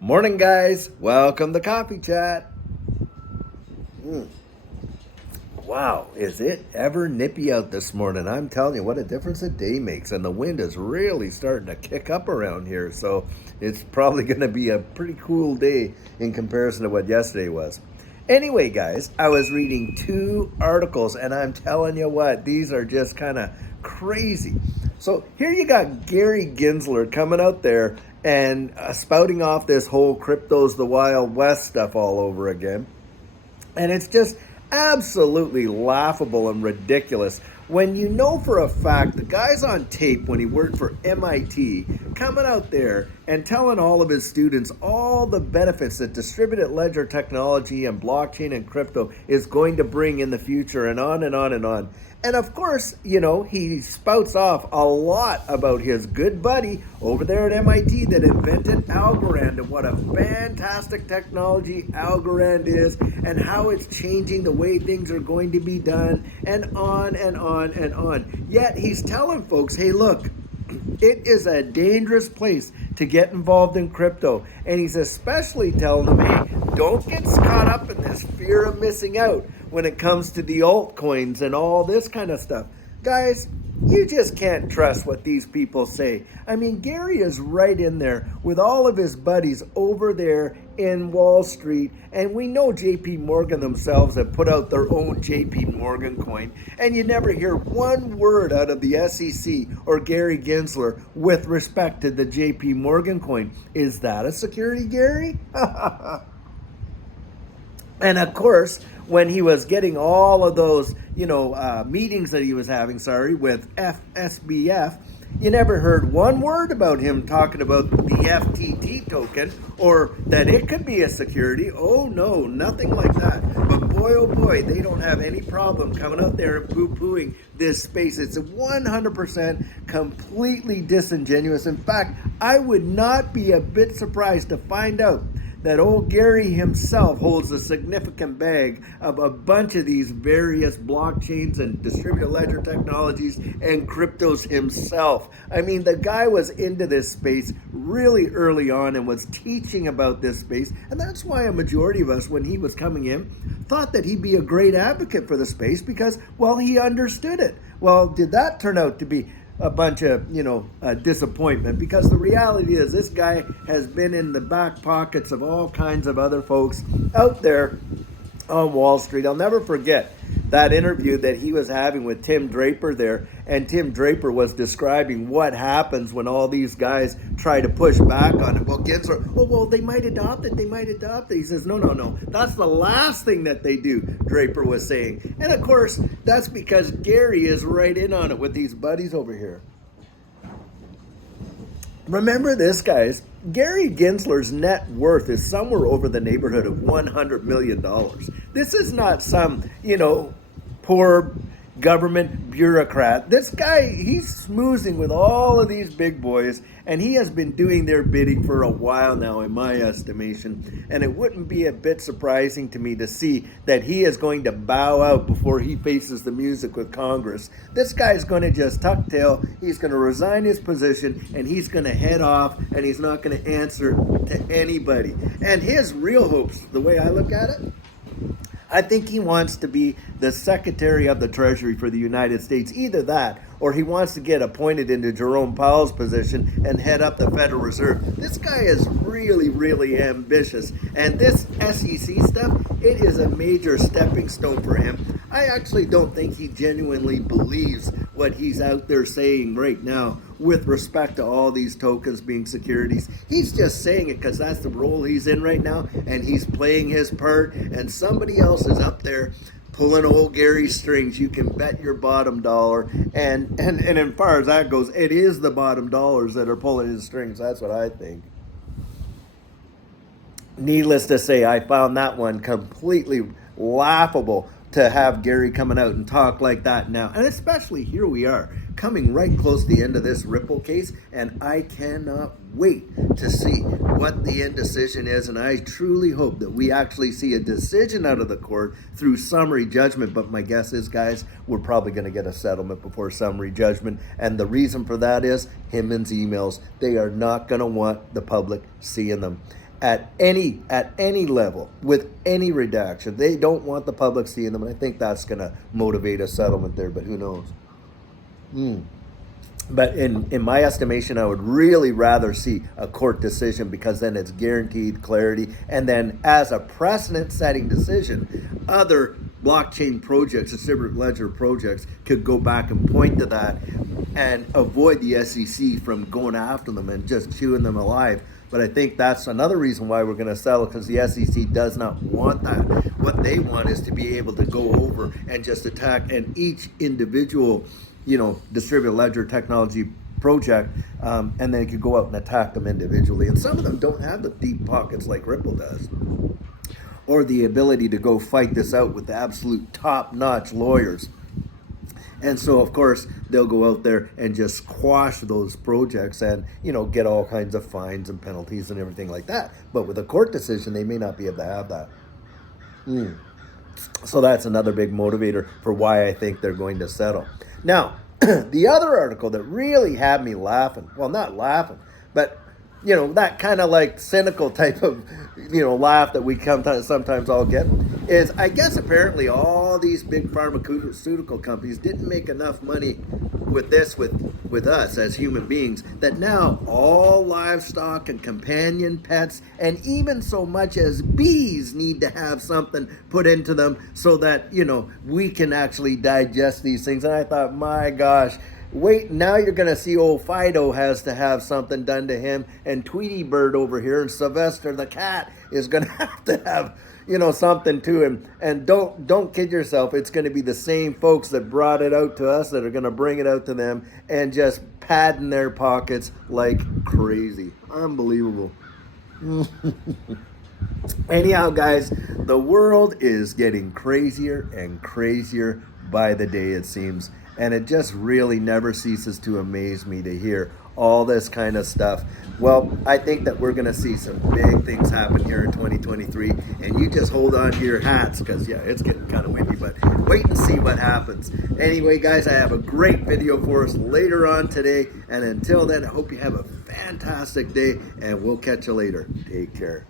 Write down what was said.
Morning, guys. Welcome to Coffee Chat. Wow, is it ever nippy out this morning? I'm telling you, what a difference a day makes. And the wind is really starting to kick up around here. So it's probably going to be a pretty cool day in comparison to what yesterday was. Anyway, guys, I was reading two articles, and I'm telling you what, these are just kind of crazy. So here you got Gary Gensler coming out there and spouting off this whole crypto's the Wild West stuff all over again. And it's just absolutely laughable and ridiculous when you know for a fact the guy's on tape when he worked for MIT coming out there and telling all of his students all the benefits that distributed ledger technology and blockchain and crypto is going to bring in the future, and on and on and on. And of course, he spouts off a lot about his good buddy over there at MIT that invented Algorand and what a fantastic technology Algorand is and how it's changing the way things are going to be done, and on and on and on. Yet he's telling folks, hey, look, it is a dangerous place to get involved in crypto. And he's especially telling them, hey, don't get caught up in this fear of missing out when it comes to the altcoins and all this kind of stuff. Guys, you just can't trust what these people say. I mean, Gary is right in there with all of his buddies over there in Wall Street, and we know JP Morgan themselves have put out their own JP Morgan coin, and you never hear one word out of the SEC or Gary Gensler with respect to the JP Morgan coin. Is that a security, Gary? And of course, when he was getting all of those, meetings that he was having, with FSBF, you never heard one word about him talking about the FTT token or that it could be a security. Oh no, nothing like that. But boy, oh boy, they don't have any problem coming out there and poo-pooing this space. It's 100% completely disingenuous. In fact, I would not be a bit surprised to find out that old Gary himself holds a significant bag of a bunch of these various blockchains and distributed ledger technologies and cryptos himself. I mean, the guy was into this space really early on and was teaching about this space. And that's why a majority of us, when he was coming in, thought that he'd be a great advocate for the space because, well, he understood it. Well, did that turn out to be a bunch of, disappointment? Because the reality is this guy has been in the back pockets of all kinds of other folks out there on Wall Street. I'll never forget that interview that he was having with Tim Draper there, and Tim Draper was describing what happens when all these guys try to push back on it. Well, Gensler, well, they might adopt it, He says, no, that's the last thing that they do, Draper was saying. And of course, that's because Gary is right in on it with these buddies over here. Remember this, guys. Gary Gensler's net worth is somewhere over the neighborhood of $100 million. This is not some, poor government bureaucrat. This guy, he's smoozing with all of these big boys, and he has been doing their bidding for a while now, in my estimation. And it wouldn't be a bit surprising to me to see that he is going to bow out before he faces the music with Congress. This guy is going to just tuck tail, he's going to resign his position, and he's going to head off, and he's not going to answer to anybody. And his real hopes, the way I look at it, I think he wants to be the Secretary of the Treasury for the United States. Either that, or he wants to get appointed into Jerome Powell's position and head up the Federal Reserve. This guy is really, really ambitious. And this SEC stuff, it is a major stepping stone for him. I actually don't think he genuinely believes what he's out there saying right now with respect to all these tokens being securities. He's just saying it because that's the role he's in right now, and he's playing his part, and somebody else is up there pulling old Gary's strings. You can bet your bottom dollar. And as far as that goes, it is the bottom dollars that are pulling his strings. That's what I think. Needless to say, I found that one completely laughable to have Gary coming out and talk like that now. And especially here we are, coming right close to the end of this Ripple case, and I cannot wait to see what the indecision is, and I truly hope that we actually see a decision out of the court through summary judgment. But my guess is, guys, we're probably going to get a settlement before summary judgment, and the reason for that is Hinman's emails. They are not going to want the public seeing them. at any level with any redaction. They don't want the public seeing them, and I think that's going to motivate a settlement there. But who knows? Mm. But in my estimation, I would really rather see a court decision because then it's guaranteed clarity. And then, as a precedent setting decision, other blockchain projects, distributed ledger projects, could go back and point to that and avoid the SEC from going after them and just chewing them alive. But I think that's another reason why we're going to settle, because the SEC does not want that. What they want is to be able to go over and just attack and each individual, distributed ledger technology project, and then you could go out and attack them individually. And some of them don't have the deep pockets like Ripple does, or the ability to go fight this out with the absolute top-notch lawyers. And so, of course, they'll go out there and just squash those projects and, get all kinds of fines and penalties and everything like that. But with a court decision, they may not be able to have that. So that's another big motivator for why I think they're going to settle. Now, the other article that really had me laughing, well, not laughing, but, that kind of like cynical type of, laugh that we sometimes all get, is I guess apparently all these big pharmaceutical companies didn't make enough money with this, with us as human beings, that now all livestock and companion pets and even so much as bees need to have something put into them so that, we can actually digest these things. And I thought, my gosh, wait, now you're going to see old Fido has to have something done to him, and Tweety Bird over here and Sylvester the cat is going to have, something to him. And don't kid yourself, it's going to be the same folks that brought it out to us that are going to bring it out to them and just padding their pockets like crazy. Unbelievable. Anyhow, guys, the world is getting crazier and crazier by the day, it seems. And it just really never ceases to amaze me to hear all this kind of stuff. Well, I think that we're going to see some big things happen here in 2023. And you just hold on to your hats because, it's getting kind of windy. But wait and see what happens. Anyway, guys, I have a great video for us later on today. And until then, I hope you have a fantastic day. And we'll catch you later. Take care.